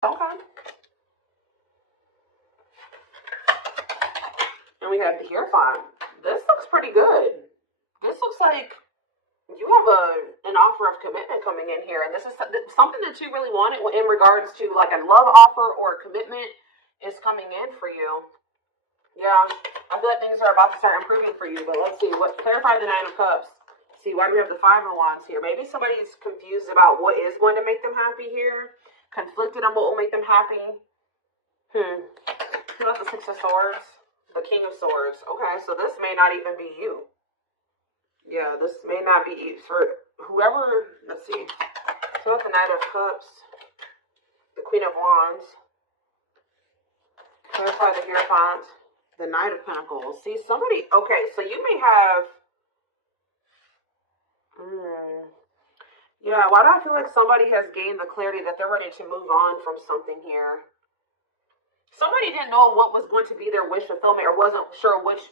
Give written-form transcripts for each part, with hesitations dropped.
Okay. And we have the Hierophant. This looks pretty good. This looks like you have an offer of commitment coming in here, and this is something that you really wanted in regards to like a love offer or a commitment is coming in for you. Yeah, I feel like things are about to start improving for you, but let's see. Clarify the Nine of Cups. See, why do we have the Five of Wands here? Maybe somebody's confused about what is going to make them happy here, conflicted on what will make them happy. What about the Six of Swords? The King of Swords. Okay, so this may not even be you. Yeah, this may not be for whoever. Let's see. So the Knight of Cups, the Queen of Wands, clarify the Hierophant, the Knight of Pentacles. See, somebody. Okay, so you may have. Yeah, why do I feel like somebody has gained the clarity that they're ready to move on from something here? Somebody didn't know what was going to be their wish fulfillment, or wasn't sure which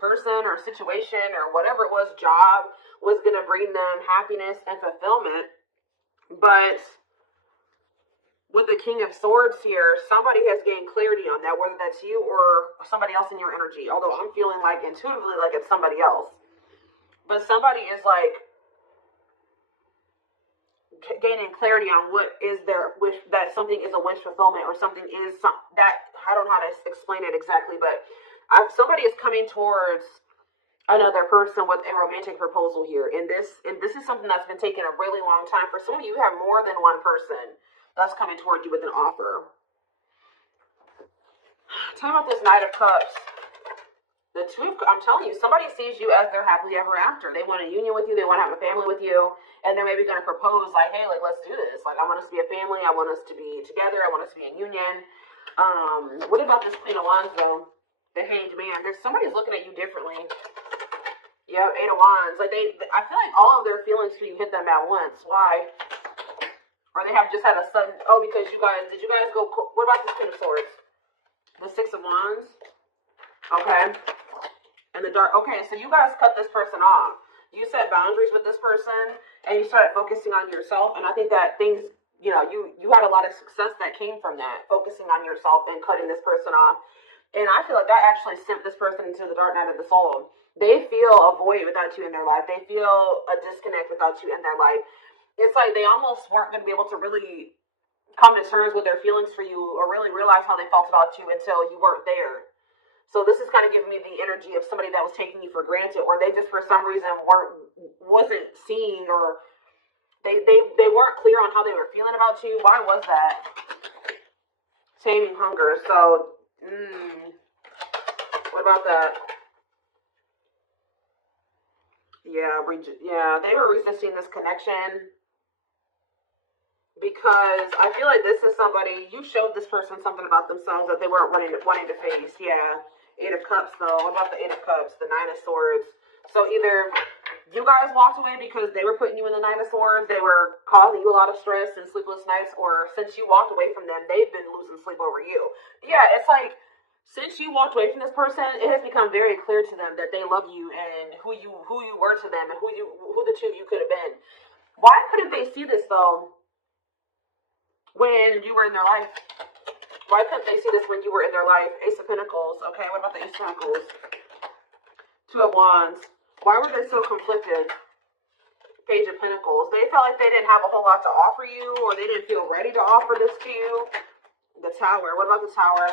person or situation or whatever it was, job, was going to bring them happiness and fulfillment. But with the King of Swords here, somebody has gained clarity on that, whether that's you or somebody else in your energy. Although I'm feeling like intuitively like it's somebody else. But somebody is like gaining clarity on what is their wish, that something is a wish fulfillment, or something is that, I don't know how to explain it exactly, but somebody is coming towards another person with a romantic proposal here, and this is something that's been taking a really long time. For some of you, you have more than one person that's coming toward you with an offer. Tell me about this Knight of Cups. The Two of, I'm telling you, somebody sees you as their happily ever after. They want a union with you. They want to have a family with you. And they're maybe going to propose like, hey, like, let's do this. Like, I want us to be a family. I want us to be together. I want us to be in union. What about this Queen of Wands, though? The Hanged Man. There's somebody's looking at you differently. Yeah, Eight of Wands. Like, I feel like all of their feelings for you hit them at once. Why? Or they have just had a sudden, because did you guys go, what about this Queen of Swords? The Six of Wands. Okay. And the Dark. Okay, so you guys cut this person off. You set boundaries with this person, and you started focusing on yourself. And I think that things, you had a lot of success that came from that, focusing on yourself and cutting this person off. And I feel like that actually sent this person into the dark night of the soul. They feel a void without you in their life. They feel a disconnect without you in their life. It's like they almost weren't going to be able to really come to terms with their feelings for you, or really realize how they felt about you until you weren't there. So this is kind of giving me the energy of somebody that was taking you for granted, or they just for some reason wasn't seeing, or they weren't clear on how they were feeling about you. Why was that? Taming hunger. So, what about that? Yeah, they were resisting this connection because I feel like this is somebody, you showed this person something about themselves that they weren't wanting to face. Yeah. Eight of Cups, though. What about the Eight of Cups? The Nine of Swords. So either you guys walked away because they were putting you in the Nine of Swords, they were causing you a lot of stress and sleepless nights, or since you walked away from them, they've been losing sleep over you. Yeah, it's like, since you walked away from this person, it has become very clear to them that they love you and who you were to them, and who the two of you could have been. Why couldn't they see this, though, when you were in their life? Why couldn't they see this when you were in their life? Ace of Pentacles. Okay, what about the Ace of Pentacles? Two of Wands. Why were they so conflicted? Page of Pentacles. They felt like they didn't have a whole lot to offer you, or they didn't feel ready to offer this to you. The Tower. What about the Tower?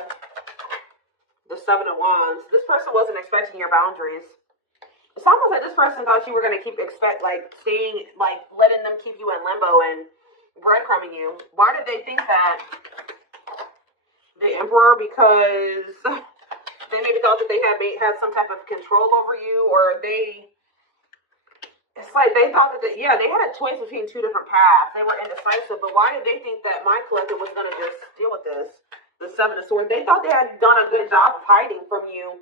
The Seven of Wands. This person wasn't expecting your boundaries. It's almost like this person thought you were going to letting them keep you in limbo and breadcrumbing you. Why did they think that? The Emperor, because they maybe thought that they had some type of control over you, or it's like they thought that, they had a choice between two different paths. They were indecisive, but why did they think that my collective was going to just deal with this? The Seven of Swords. They thought they had done a good job of hiding from you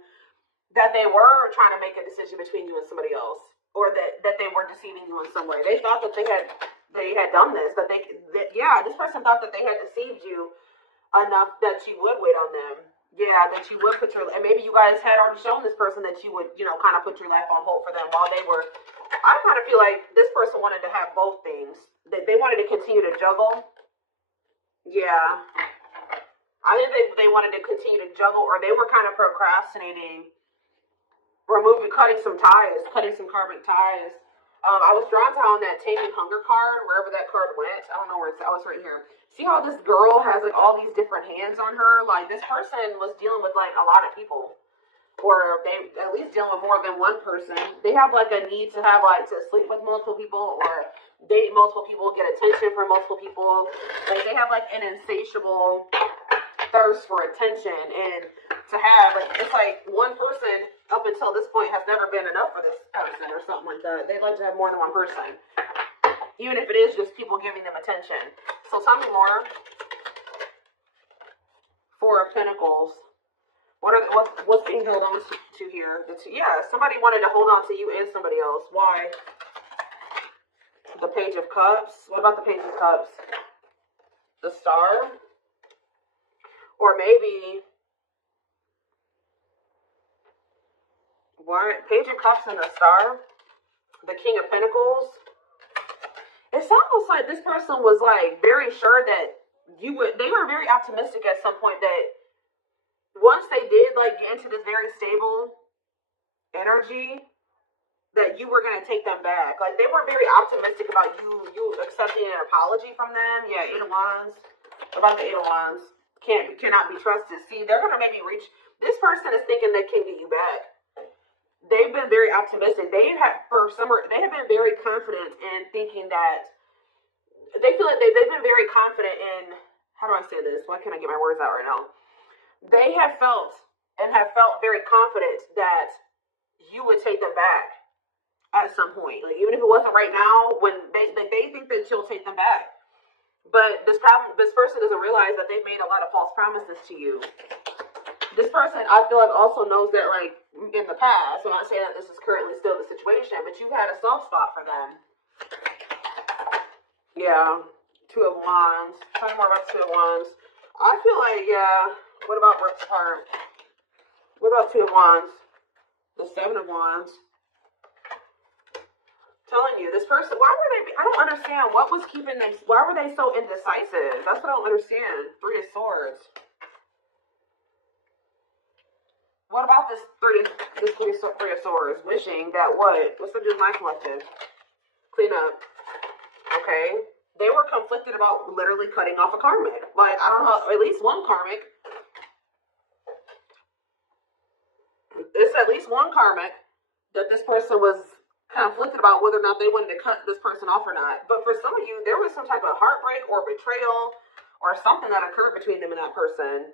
that they were trying to make a decision between you and somebody else, or that they were deceiving you in some way. They thought that they had done this, this person thought that they had deceived you enough that you would wait on them. Yeah, that you would and maybe you guys had already shown this person that you would, kind of put your life on hold for them while they were. I kind of feel like this person wanted to have both things. They wanted to continue to juggle. Yeah. I think they wanted to continue to juggle, or they were kind of procrastinating, cutting some ties, cutting some karmic ties. I was drawn to on that Taming Hunger card, wherever that card went. I don't know where it's. Oh, it's right here. See how this girl has like all these different hands on her? Like this person was dealing with like a lot of people, or they at least dealing with more than one person. They have like a need to have like to sleep with multiple people or date multiple people, get attention from multiple people. Like they have like an insatiable thirst for attention, and to have like it's like one person up until this point has never been enough for this person or something like that. They'd like to have more than one person, even if it is just people giving them attention. So tell me more. Four of Pentacles. What's being held on to here? Yeah, somebody wanted to hold on to you and somebody else. Why? The Page of Cups. What about the Page of Cups? The Star? Or maybe what? Page of Cups and the Star? The King of Pentacles? It's almost like this person was like very sure that they were very optimistic at some point that once they did like get into this very stable energy, that you were going to take them back. Like they were very optimistic about you accepting an apology from them. Yeah, Eight of Wands. About the Eight of Wands. Cannot be trusted. See, they're going to maybe reach, this person is thinking they can get you back. They've been very optimistic. They have been very confident in thinking that, they feel like they've been very confident in, how do I say this? Why can't I get my words out right now? They have felt very confident that you would take them back at some point. Like, even if it wasn't right now, when they think that you'll take them back. But this person doesn't realize that they've made a lot of false promises to you. This person, I feel like, also knows that, like, in the past, I'm not saying that this is currently still the situation, but you've had a soft spot for them. Yeah, Two of Wands. Tell me more about the Two of Wands. I feel like, yeah, what about ripped apart? What about Two of Wands? The Seven of Wands. Telling you, this person, I don't understand what was keeping them, why were they so indecisive? That's what I don't understand. Three of Swords. What about this Three of Swords? Wishing that what? What's the do with my collective? Clean up. Okay. They were conflicted about literally cutting off a karmic. Like, I don't know, at least one karmic. It's at least one karmic that this person was conflicted about whether or not they wanted to cut this person off or not. But for some of you, there was some type of heartbreak or betrayal or something that occurred between them and that person.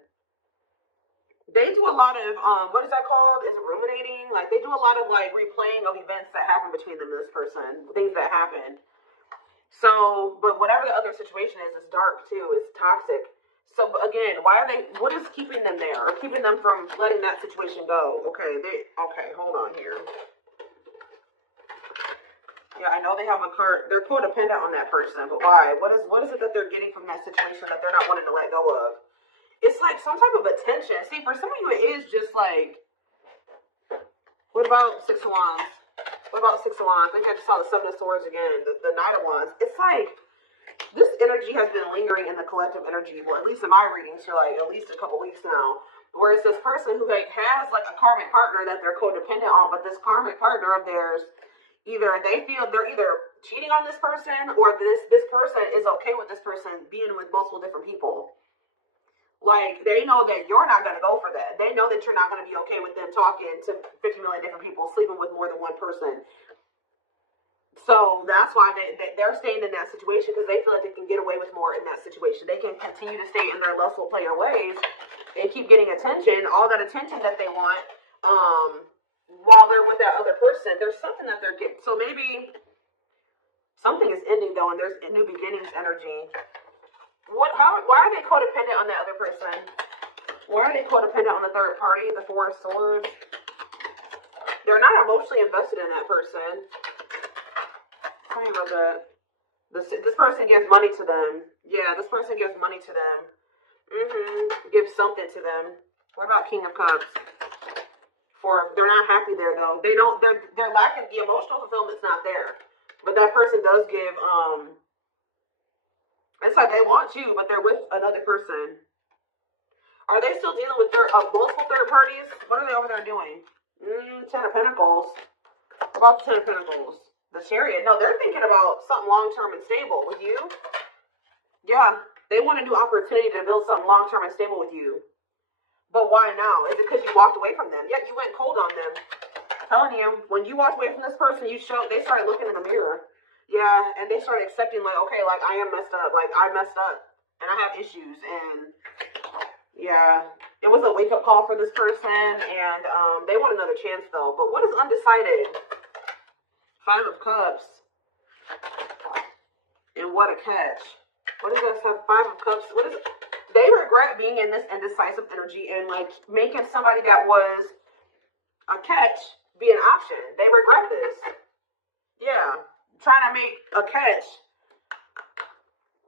They do a lot of, what is that called? Is it ruminating? Like, they do a lot of, like, replaying of events that happened between them and this person. Things that happened. So, but whatever the other situation is, it's dark, too. It's toxic. So, again, what is keeping them there? Or keeping them from letting that situation go? Okay, hold on here. Yeah, I know they have they're codependent on that person, but why? What is it that they're getting from that situation that they're not wanting to let go of? It's like some type of attention. See, for some of you, it is just like, what about Six of Wands? What about Six of Wands? I think I just saw the Seven of Swords again, the Knight of Wands. It's like, this energy has been lingering in the collective energy, well, at least in my readings, for like at least a couple weeks now, where it's this person who like has like a karmic partner that they're codependent on, but this karmic partner of theirs, they feel they're either cheating on this person, or this person is okay with this person being with multiple different people. Like, they know that you're not going to go for that. They know that you're not going to be okay with them talking to 50 million different people, sleeping with more than one person. So that's why they're staying in that situation, because they feel like they can get away with more in that situation. They can continue to stay in their lustful player ways and keep getting attention, all that attention that they want, while they're with that other person. There's something that they're getting. So maybe something is ending, though, and there's new beginnings energy. Why are they codependent on that other person? Why are they codependent on the third party, the Four of Swords? They're not emotionally invested in that person. Tell me about that. This person gives money to them. Yeah, this person gives money to them. Gives something to them. What about King of Cups? They're not happy there, though. They're lacking, the emotional fulfillment's not there. But that person does give, it's like they want you, but they're with another person. Are they still dealing with multiple third parties? What are they over there doing? Ten of Pentacles. What about the Ten of Pentacles? The Chariot. No, they're thinking about something long-term and stable with you. Yeah, they want a new opportunity to build something long-term and stable with you. But why now? Is it because you walked away from them? Yeah, you went cold on them. I'm telling you, when you walked away from this person, they started looking in the mirror. Yeah, and they started accepting, like, okay, like, I am messed up. Like, I messed up. And I have issues. And, yeah, it was a wake-up call for this person. And they want another chance, though. But what is undecided? Five of Cups. And what a catch. What does this have? Five of Cups. What is it? They regret being in this indecisive energy and, like, making somebody that was a catch be an option. They regret this. Yeah. Trying to make a catch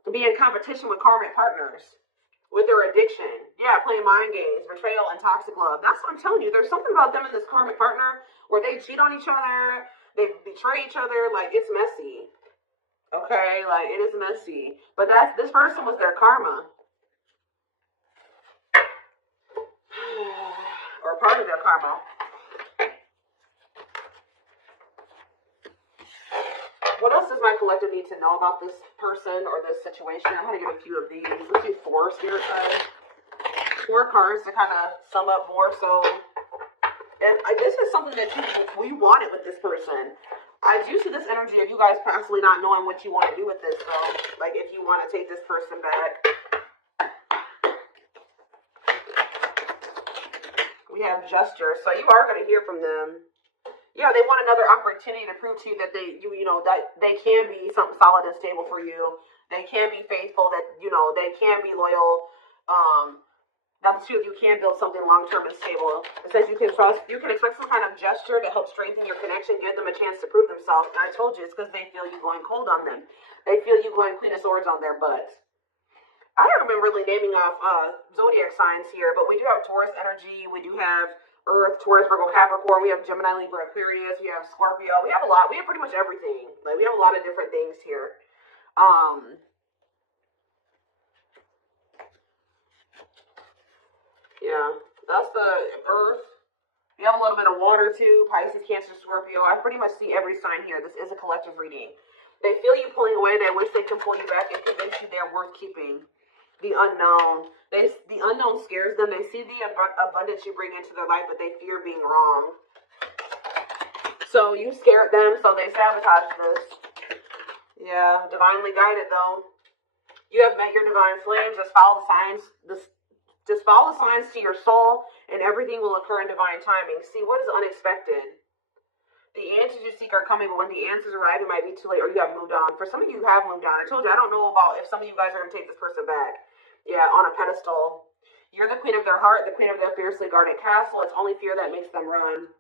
be in competition with karmic partners with their addiction. Yeah, playing mind games, betrayal, and toxic love. That's what I'm telling you. There's something about them and this karmic partner where they cheat on each other, they betray each other. Like, it's messy. Okay? Like, it is messy. But this person was their karma. Or part of their karma. What else does my collective need to know about this person or this situation? I'm going to get a few of these. Let's do 4 spirit guides. 4 cards to kind of sum up more so. And this is something that we wanted with this person. I do see this energy of you guys possibly not knowing what you want to do with this, though. Like, if you want to take this person back. We have gesture. So you are going to hear from them. Yeah, they want another opportunity to prove to you that that they can be something solid and stable for you. They can be faithful, that, they can be loyal. That the two of you can build something long-term and stable. It says you can expect some kind of gesture to help strengthen your connection, give them a chance to prove themselves. And I told you, it's because they feel you going cold on them. They feel you going Queen of Swords on their butts. I haven't been really naming off zodiac signs here, but we do have Taurus energy. We do have Earth, Taurus, Virgo, Capricorn. We have Gemini, Libra, Aquarius. We have Scorpio. We have a lot. We have pretty much everything. Like, we have a lot of different things here. Yeah, that's the Earth. We have a little bit of water too. Pisces, Cancer, Scorpio. I pretty much see every sign here. This is a collective reading. They feel you pulling away. They wish they can pull you back and convince you they're worth keeping. The unknown. The unknown scares them. They see the abundance you bring into their life, but they fear being wrong. So you scared them, so they sabotage this. Yeah, divinely guided though. You have met your divine flame. Just follow the signs. Just follow the signs to your soul, and everything will occur in divine timing. See, what is unexpected? The answers you seek are coming, but when the answers arrive, it might be too late, or you have moved on. For some of you, have moved on. I told you, I don't know about if some of you guys are going to take this person back. Yeah, on a pedestal. You're the queen of their heart, the queen of their fiercely guarded castle. It's only fear that makes them run.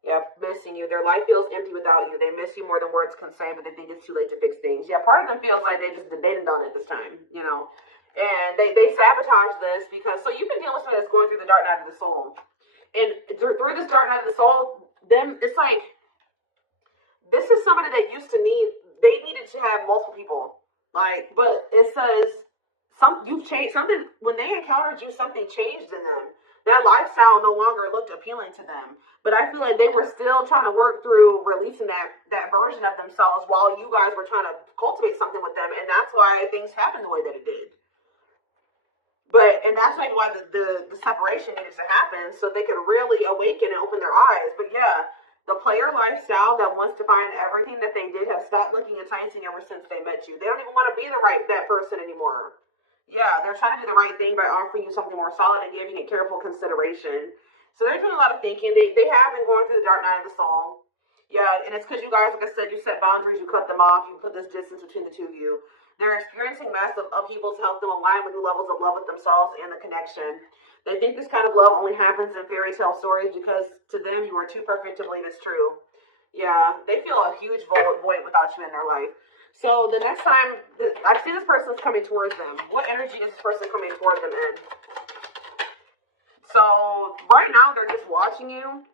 Yeah, missing you. Their life feels empty without you. They miss you more than words can say, but they think it's too late to fix things. Yeah, part of them feels like they didn't done it this time, And they sabotage this because, so you've been dealing with somebody that's going through the dark night of the soul. And through this dark night of the soul, it's like, this is somebody that they needed to have multiple people. Like, but it says, you've changed something. When they encountered you, something changed in them. That lifestyle no longer looked appealing to them. But I feel like they were still trying to work through releasing that version of themselves while you guys were trying to cultivate something with them. And that's why things happened the way that it did. And that's maybe why the separation needed to happen, so they could really awaken and open their eyes. But yeah, the player lifestyle that wants to find everything that they did has stopped looking enticing ever since they met you. They don't even want to be that person anymore. Yeah, they're trying to do the right thing by offering you something more solid and giving it careful consideration. So they're doing a lot of thinking. They have been going through the dark night of the soul. Yeah, and it's because you guys, like I said, you set boundaries, you cut them off, you put this distance between the two of you. They're experiencing massive upheaval to help them align with new levels of love with themselves and the connection. They think this kind of love only happens in fairy tale stories because to them you are too perfect to believe it's true. Yeah, they feel a huge void without you in their life. So the next time I see this person's coming towards them, what energy is this person coming towards them in? So right now they're just watching you.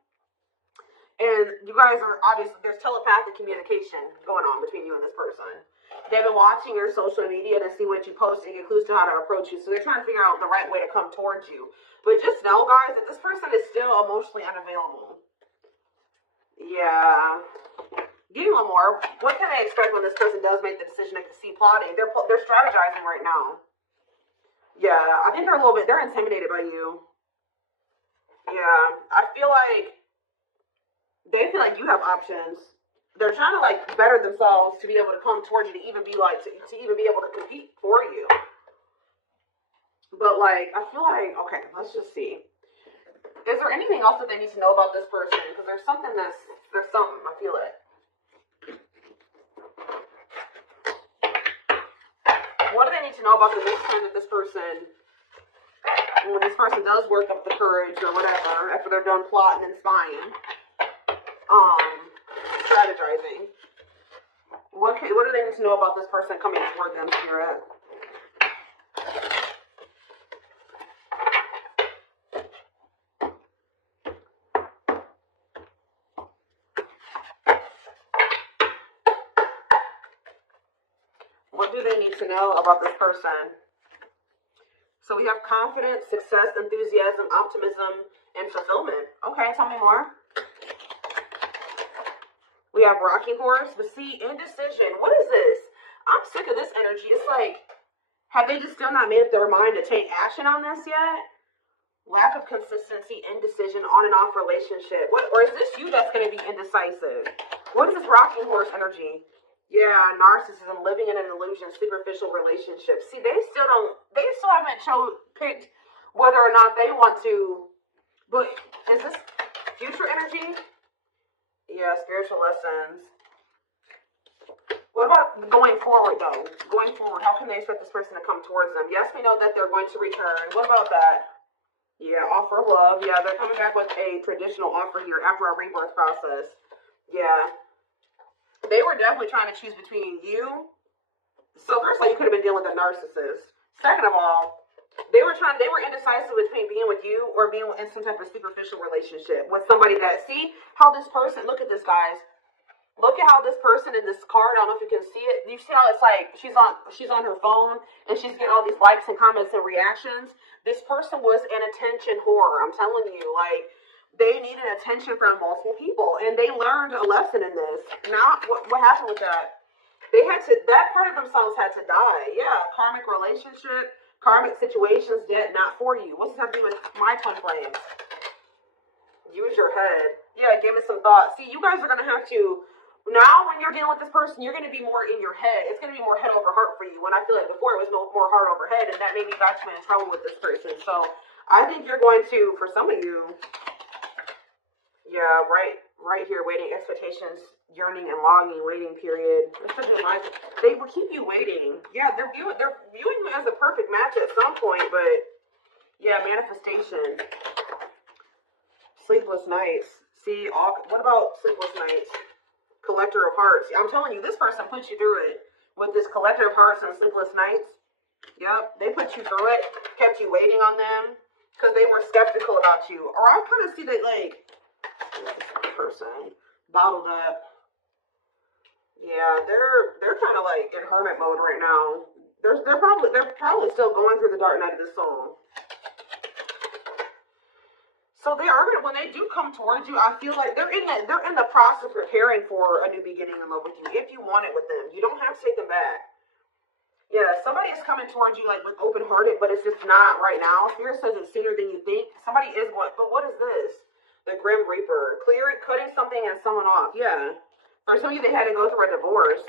And you guys are obviously, there's telepathic communication going on between you and this person. They've been watching your social media to see what you post and get clues to how to approach you. So they're trying to figure out the right way to come towards you. But just know, guys, that this person is still emotionally unavailable. Yeah. Give me one more. What can they expect when this person does make the decision to see plotting? They're strategizing right now. Yeah, I think they're intimidated by you. Yeah, I feel like they feel like you have options. They're trying to like better themselves to be able to come towards you to even be like to even be able to compete for you. But like, I feel like, okay, let's just see. Is there anything else that they need to know about this person? Because there's something. I feel it. What do they need to know about the next time that this person, when this person does work up the courage or whatever, after they're done plotting and spying, strategizing? What do they need to know about this person coming toward them, Spirit? What do they need to know about this person? So we have confidence, success, enthusiasm, optimism, and fulfillment. Okay, tell me more. We have rocking horse, but see, indecision. What is this? I'm sick of this energy. It's like, have they just still not made up their mind to take action on this yet? Lack of consistency, indecision, on and off relationship. Or is this you that's going to be indecisive? What is this rocking horse energy? Yeah, narcissism, living in an illusion, superficial relationships. See, they still haven't picked whether or not they want to. But is this future energy? Yeah, spiritual lessons. What about going forward, though? Going forward, how can they expect this person to come towards them? Yes, we know that they're going to return. What about that? Yeah, offer of love. Yeah, they're coming back with a traditional offer here after our rebirth process. Yeah. They were definitely trying to choose between you. So first of all, you could have been dealing with a narcissist. Second of all, they were indecisive between being with you or being in some type of superficial relationship with somebody that, see how this person, look at this, guys. Look at how this person in this card, I don't know if you can see it. You see how it's like she's on her phone and she's getting all these likes and comments and reactions. This person was an attention whore. I'm telling you, like, they needed attention from multiple people, and they learned a lesson in this. Now, what happened with that? That part of themselves had to die. Yeah, karmic relationship, karmic situations, dead, not for you. What's this have to do with my twin flames? Use your head. Yeah, give it some thought. See, you guys are going to have to, now when you're dealing with this person, you're going to be more in your head. It's going to be more head over heart for you. When I feel like before it was more heart over head, and that maybe got you in trouble with this person. So I think you're going to, for some of you, yeah, right here, waiting, expectations, yearning, and longing, waiting period. They will keep you waiting. Yeah, they're viewing you as a perfect match at some point, but yeah, manifestation. Sleepless nights. See, what about sleepless nights? Collector of hearts. I'm telling you, this person puts you through it with this collector of hearts and sleepless nights. Yep, they put you through it, kept you waiting on them because they were skeptical about you. Or I kind of see that, like, person bottled up. Yeah, they're kind of like in hermit mode right now. They're probably still going through the dark night of the soul. So they are gonna, when they do come towards you, I feel like they're in the process of preparing for a new beginning in love with you. If you want it with them, you don't have to take them back. Yeah, somebody is coming towards you like with open hearted, but it's just not right now. Spirit says it's sooner than you think. Somebody is going, but what is this? The Grim Reaper, cutting something and someone off. Yeah, for some of you, they had to go through a divorce.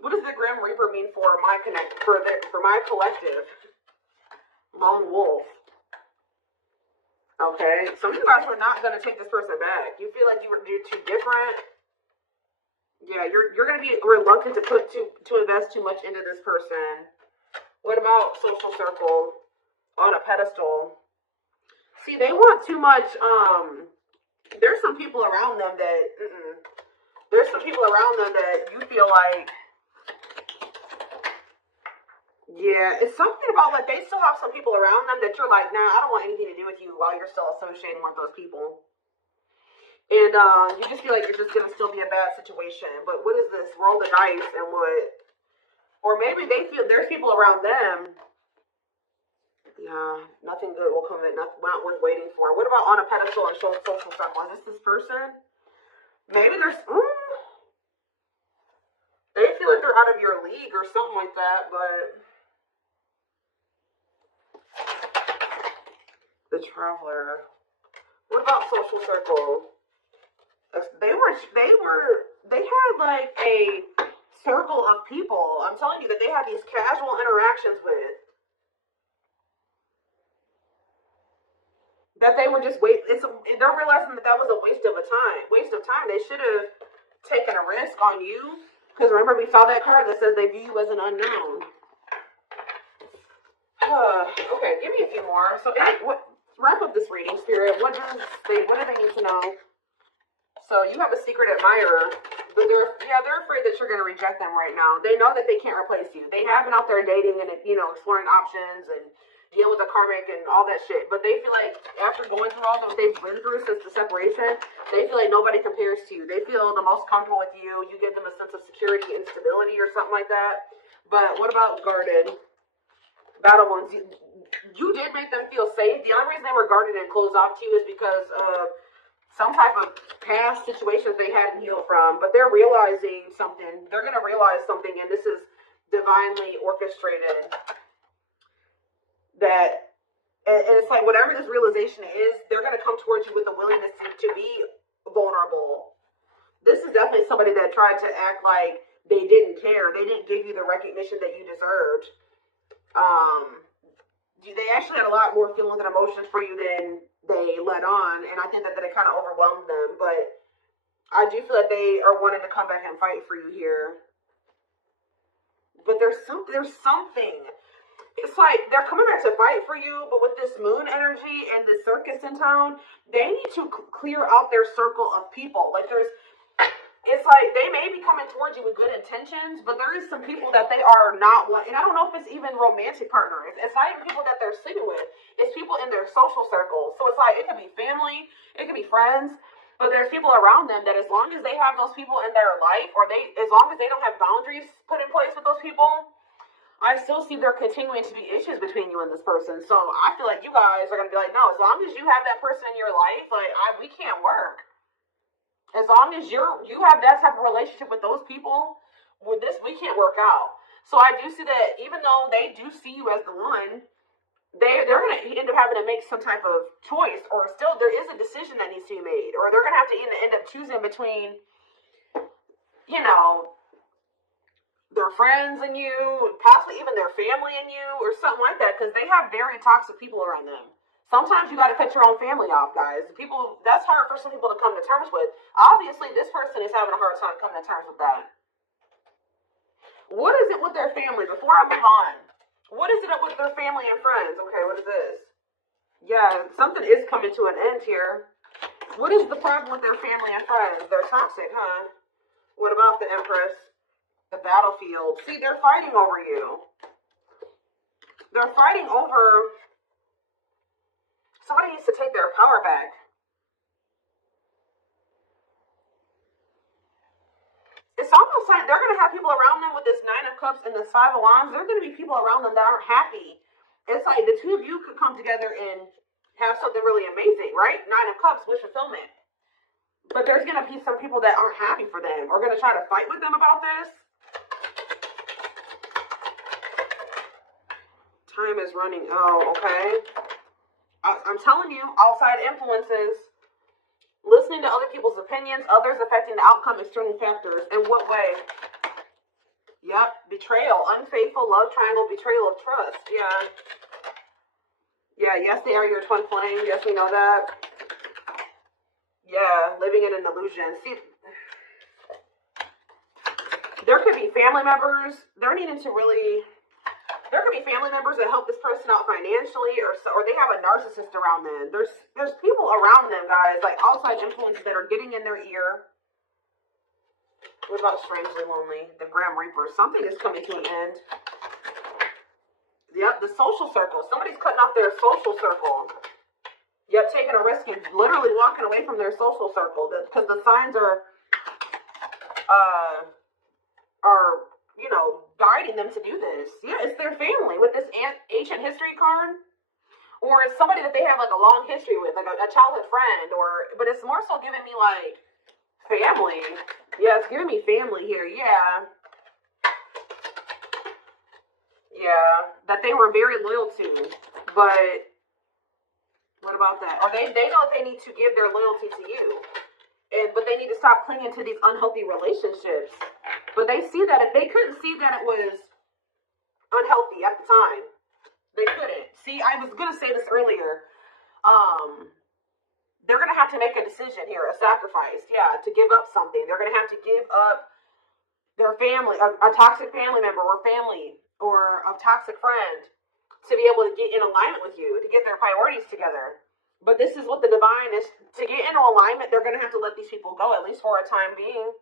What does the Grim Reaper mean for my collective? Lone wolf. Okay, some of you guys were not going to take this person back. You feel like you're too different. Yeah, you're going to be reluctant to invest too much into this person. What about social circle on a pedestal? See, they want too much. There's some people around them that. There's some people around them that you feel like. Yeah, it's something about like they still have some people around them that you're like, nah, I don't want anything to do with you while you're still associating with those people. And you just feel like you're just gonna still be a bad situation. But what is this? Roll the dice and what? Or maybe they feel there's people around them. Yeah, nothing good will come of it. Not worth waiting for. What about on a pedestal and social circle? Is this person? Maybe there's. They feel like they're out of your league or something like that, but the traveler. What about social circle? They had like a circle of people. I'm telling you that they had these casual interactions with. That they were just they're realizing that was a waste of time. They should have taken a risk on you. Because remember, we saw that card that says they view you as an unknown. Okay, give me a few more. So, wrap up this reading, Spirit. What do they need to know? So, you have a secret admirer, but they're afraid that you're going to reject them right now. They know that they can't replace you. They have been out there dating and exploring options and dealing with the karmic and all that shit. But they feel like after going through all that they've been through since the separation, they feel like nobody compares to you. They feel the most comfortable with you. You give them a sense of security and stability or something like that. But what about guarded? Battle ones, you did make them feel safe. The only reason they were guarded and closed off to you is because of some type of past situations they hadn't healed from. But they're realizing something. They're going to realize something, and this is divinely orchestrated. That, and it's like whatever this realization is, they're going to come towards you with a willingness to be vulnerable. This is definitely somebody that tried to act like they didn't care. They didn't give you the recognition that you deserved. They actually had a lot more feelings and emotions for you than they let on, and I think that it kind of overwhelmed them. But I do feel like they are wanting to come back and fight for you here. But there's something. It's like they're coming back to fight for you, but with this moon energy and this circus in town, they need to clear out their circle of people. Like it's like they may be coming towards you with good intentions, but there is some people that they are not, and I don't know if it's even romantic partners. It's not even people that they're sleeping with. It's people in their social circles. So it's like it could be family, it could be friends, but there's people around them that as long as they have those people in their life, or as long as they don't have boundaries put in place with those people, I still see there continuing to be issues between you and this person. So I feel like you guys are going to be like, no, as long as you have that person in your life, like we can't work. As long as you have that type of relationship with those people, with this, we can't work out. So I do see that even though they do see you as the one, they're going to end up having to make some type of choice, or still there is a decision that needs to be made, or they're going to have to end up choosing between, their friends and you, possibly even their family and you, or something like that, because they have very toxic people around them. Sometimes you got to cut your own family off, guys. That's hard for some people to come to terms with. Obviously, this person is having a hard time coming to terms with that. What is it with their family? Before I move on, what is it with their family and friends? Okay, what is this? Yeah, something is coming to an end here. What is the problem with their family and friends? They're toxic, huh? What about the Empress? The battlefield. See, they're fighting over you. They're fighting over. Somebody needs to take their power back. It's almost like they're going to have people around them with this Nine of Cups and this Five of Wands. There are going to be people around them that aren't happy. It's like the two of you could come together and have something really amazing, right? Nine of Cups, wish fulfillment. But there's going to be some people that aren't happy for them, or going to try to fight with them about this. Time is running. Oh, okay. I'm telling you, outside influences, listening to other people's opinions, others affecting the outcome, external factors. In what way? Yep. Betrayal, unfaithful, love triangle, betrayal of trust. Yeah. Yeah, yes, they are your twin flame. Yes, we know that. Yeah, living in an illusion. See, there could be family members. There could be family members that help this person out financially, or they have a narcissist around them. There's people around them, guys, like outside influences that are getting in their ear. What about strangely lonely? The Grim Reaper. Something is coming to an end. Yep, the social circle. Somebody's cutting off their social circle. Yep, taking a risk and literally walking away from their social circle because the signs are guiding them to do this. Yeah, it's their family with this ancient history card, or it's somebody that they have like a long history with, like a childhood friend, but it's more so giving me like family. Yeah, it's giving me family here. Yeah, that they were very loyal to, but. What about that? Or they know they need to give their loyalty to you. But they need to stop clinging to these unhealthy relationships. But they see that they couldn't see that it was unhealthy at the time. They couldn't. See, I was gonna say this earlier. They're gonna have to make a decision here, a sacrifice, to give up something. They're gonna have to give up their family, a toxic family member or family, or a toxic friend, to be able to get in alignment with you, to get their priorities together. But this is what the divine is. To get into alignment, they're going to have to let these people go, at least for a time being.